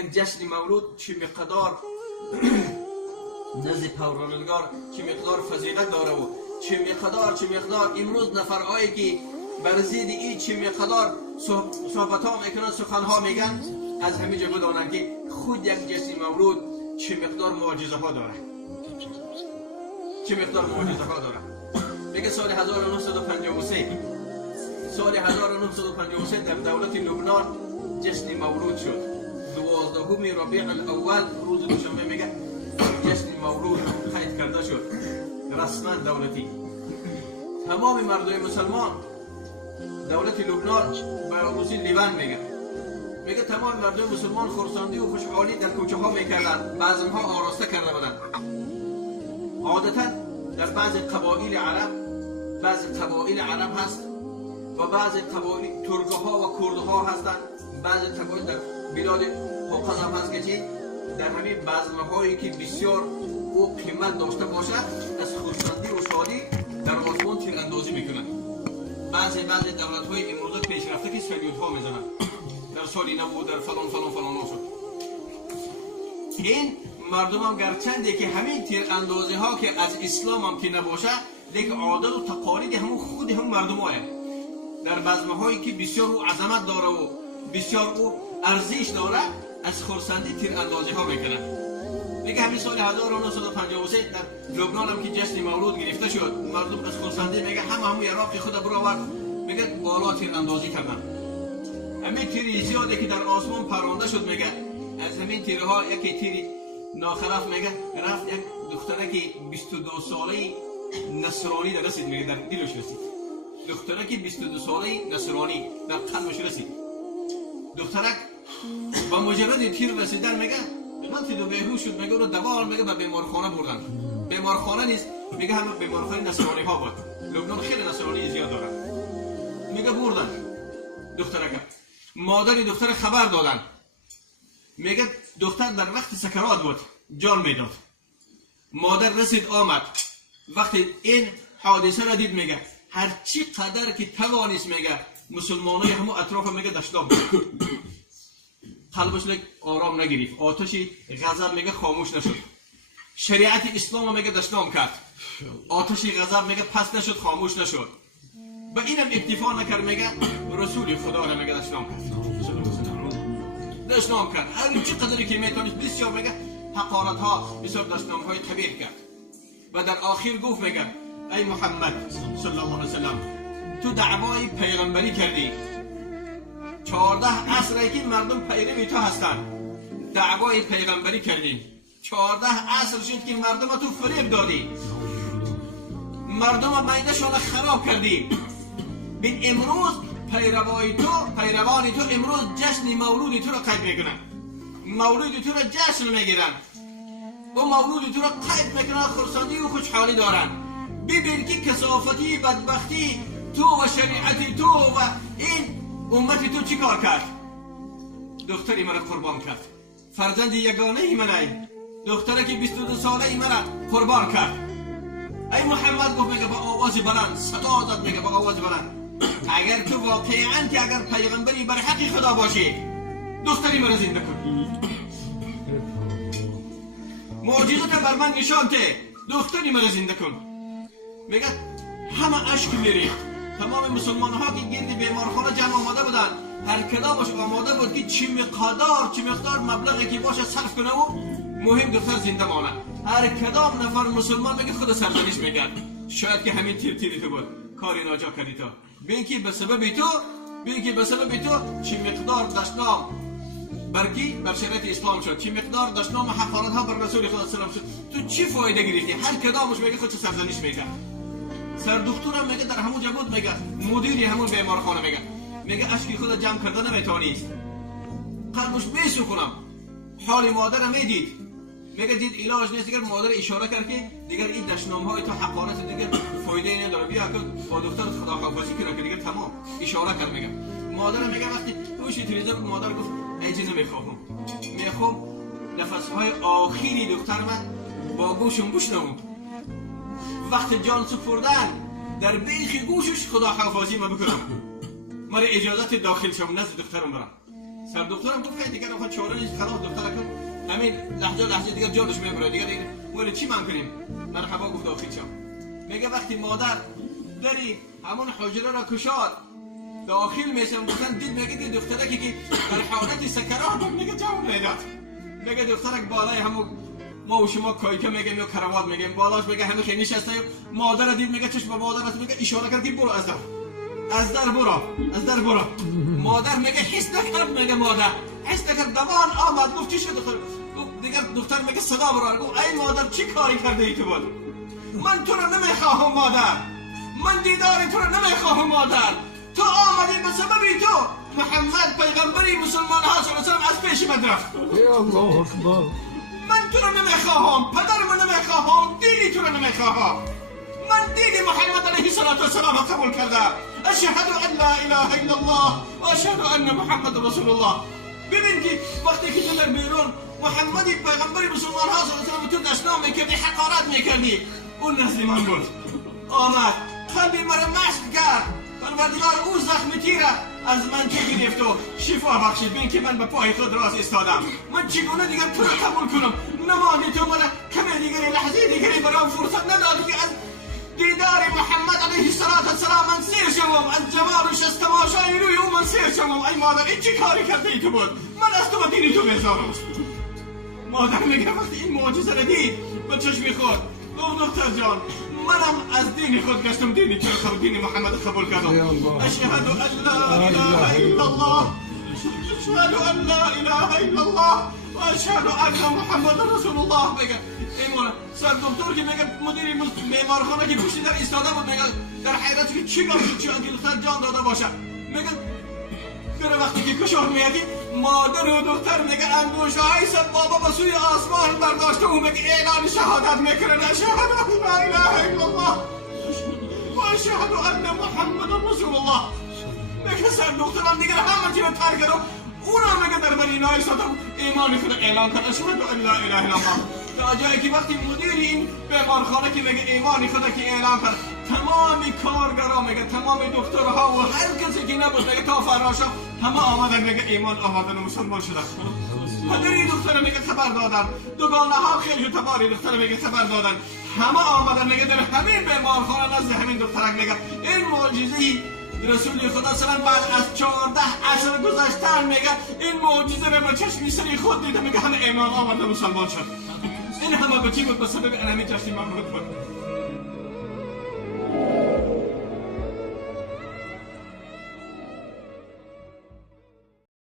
یک جشن مولود چه مقدار نزد پروردگار چه مقدار فضیلت داره و چه مقدار امروز نفرهایی که بر ضد این چه مقدار صحبت ها میکنن، سخن ها میگن، از همه جا بدانند که خود یک جشن مولود چه مقدار معجزه ها داره، چه مقدار معجزه ها داره. میگه سال 1953 در دولت لبنان جشن مولود شد. 12 ربیع الاول روز دوشنبه میگه جشن مولود قید کرده شد رسما دولتی. تمام مردم مسلمان دولت لبنان برای لیوان میگه تمام مردم مسلمان خرسندی و خوشحالی در کوچه ها میکردن، بعضنها آراسته کرده بودن. عادتا در بعض قبایل عرب هست و بعض قبایل ترک ها و کرد ها هستند. بعض قبایل در بلاد قوقاز هم هست که در همین بعضنهایی که بسیار او قیمت داشته باشه از خرسندی و شادی در آسمان تیراندازی میکنن. بعضی دولت های امروز پیشرفته که سالیوت ها میزنن در سال 90 در فلان شد. این مردم هم گرچنده که همین تیراندازی ها که از اسلام هم که نباشه، لیکن عادت و تقالید خود هم مردم های در بزمه هایی که بسیار او عظمت داره و بسیار او ارزش داره از خرسندی تیراندازی ها میکنن. میگه همین سال 1953 در لبنان هم که جشن مولود گرفته شد، مردم از خرسندی میگه همون عراقی خود برآورد، میگه بالا تیراندازی کردن. همین تیر زیادی که در آسمان پرونده شد، میگه از همین تیرها یکی تیر ناخرف میگه رفت یک دختره که 22 ساله نصرانی در رسید، میگه در دلش رسید. دختره که 22 ساله نصرانی در قلبش رسید. دخترک با مجرد تیر رسیدن میگه من تیدو بیهوش شد، میگه رو دوال میگه به بیمارخانه بردن. بیمارخانه نیست، میگه همه بیمارخانه نصرانی ها بود. لبنان خیلی نصرانی زیاد داره. میگه بردن دخترک. مادر دختر خبر دادن، میگه دختر در وقت سکرات بود، جان میداد. مادر رسید آمد، وقتی این حادثه را دید میگه هر چی قدر که توانست میگه مسلمانای همو اطراف میگه دشتاب بود. قلبش آرام نگرفت، آتش غضب میگه خاموش نشد. شریعت اسلام میگه دشنام کرد، آتش غضب میگه پس نشد، خاموش نشد. با اینم اکتفا نکرد، میگه رسول خدا را میگه دشنام کرد. هر چی قدری که میتونست بسیار میگه حقارت ها، بسیار دشنام های قبیح کرد. و در آخر گفت میگه ای محمد صلی الله علیه وسلم، تو دعوای پیغمبری کردی، 14 عصری که مردم پیروی تو هستن، دعوای پیغمبری کردی، 14 عصر شد که مردم تو فریب دادی، مردم معده‌شان خراب کردی. بین امروز پیروان تو امروز جشن مولود تو را قید میکنن، مولود تو را جشن میگیرن و مولود تو را قید میکنن، خرسندی و خوشحالی دارن. ببین که کثافتی، بدبختی تو و شریعت تو و این امت تو چی کار کرد؟ دختری مرا قربان کرد، فرزند یگانه ای منه، دختره که 22 ساله ای مرا قربان کرد. ای محمد گفت میگه با آواز بلند، صدا داد میگه با آواز بلند، اگر تو واقعا که اگر پیغمبری بر حق خدا باشی، دختری مرا زنده کن، معجزت بر من نشان ده، دختری مرا زنده کن. میگه همه اشک میریخت. تمام مسلمان ها که گرد بیمارخانه جمع آمده بودن، هر کدامش آماده بود که چه مقدار مبلغی که باشه صرف کنه و مهم دختر زنده مانه. هر کدام نفر مسلمان میگه خود سرزنش میکرد، شاید که همین تیری تو بود، کاری ناجا کردی تو. ببین که به سبب تو چه مقدار دشنام بر شریعت اسلام شد، چه مقدار دشنام و حقارت ها بر رسول خدا صلی الله علیه و سلم. تو چی فایده گرفتی؟ هر کدامش میگه خود سرزنش میکرد. سردختورم میگه در همون جا بود، میگه مدیری همون بیمارخانه میگه اشکی خود جمع کرده نمیتونید، قلبش میسوخونم. حال مادر میدید، میگه دید علاج نیست دیگر. مادر اشاره کرد که دیگر این دشنام های تو حقارت دیگر فایده نداره، بیا که با دختر خداحافظی کنه که دیگر تمام. اشاره کرد. میگه مادر میگه وقتی پشت تلویزیون مادر گفت ای چیزی میخوام نفس های آخری دختر من با گوشم نمود. وقت جان سپردن در بیخ گوشش خداحافظی ما بکنم، مرا اجازت داخل شم نزد دخترم برم. سر دکترم گفت خیلی دیگه آخه چاره نیست خلاص دکتر کن همین لحظه دیگه جانش میبره دیگه ولی چی من کنیم مرحبا گفت داخل شم میگه وقتی مادر داری همون حجره را کشاد داخل میشم گفتن دید میگه که دخترکی که در حالت سکرات بود میگه جواب میداد میگه دخترک بالای همون ما و شما کایکه میگیم یا کروات میگیم بالاش میگه همه که نشسته مادر دید میگه چشم مادر میگه اشاره کرد که برو از در برو مادر میگه حس نکرد میگه مادر حس نکرد دوان آمد گفت چی شد گفت دیگه دختر میگه صدا برو گفت ای مادر چی کاری کرده ای تو بود من تو رو نمیخواهم مادر من دیدار تو رو نمیخواهم مادر تو آمدی به سبب تو محمد پیغمبری مسلمان ها صلی الله علیه و از پیش من رفت یا الله اکبر من تو رو نمیخواهم پدرم نمیخواهم دینی تو رو نمیخواهم من دین محمد علیه السلام قبول کردم اشهد ان لا اله الا الله و اشهد ان محمد رسول الله ببین که وقتی که تو در بیرون محمدی پیغمبری مسلمان ها صلی الله علیه و تو دشنا میکردی حقارت میکردی اون نزد من بود آمد قلبی مرا مشق کرد پروردگار او زخم تیره از من چه گرفت و شفا بخشید بین که من به پای خود راست استادم من چگونه دیگر تو را قبول کنم نمانی تو مرا کمی دیگری لحظه دیگری برام فرصت ندادی که از دیدار محمد علیه السلام من سیر شوم از جمال و شست تماشای روی او من سیر شوم ای مادر این چی کاری کرده ای تو بود من از تو و دینی تو بیزارم مادر میگه وقتی این معجزه را دید به چشمی خود دختر جان منم از دین خود گشتم دینی تو رو دین محمد قبول کردم اشهد ان لا اله الا الله اشهد ان لا اله الا الله و اشهد ان محمد رسول الله بگه ایمان سر دکتر که میگه مدیر بیمارخانه که پشت در ایستاده بود میگه در حیرت که چی گفت چی دلخر جان داده باشه میگه بره وقتی که کشور میادی مادر و دختر میگه انگوشه های بابا به سوی آسمان برداشته و میگه اعلان شهادت میکنن اشهد ان لا اله الا الله و اشهد ان محمد رسول الله میگه سر دخترم دیگه همه چی رو ترک کرد اونا میگه در بری نای صدام ایمانی خود اعلان کرد اشهد ان لا اله الا الله تا جایی که وقتی مدیر این بیمارخانه که میگه ایمانی خود که اعلان کرد تمامی کارگرا میگه تمامی دکترها و هر کسی که نبود میگه تا فراشا همه آمدن میگه ایمان آمدن و مسلمان شدن پدری دختر میگه خبر دادن دوگانه ها خیلی تباری دختر میگه خبر دادن همه آمدن میگه در همین بیمارخانه نزد همین دخترک میگه این معجزه رسول خدا سلام بعد از 14 عصر گذشتن میگه این معجزه رو به چشمی سری خود دیده میگه همه ایمان آمد و مسلمان شد این همه به چی بود؟ به سبب علمی جشن محمود بود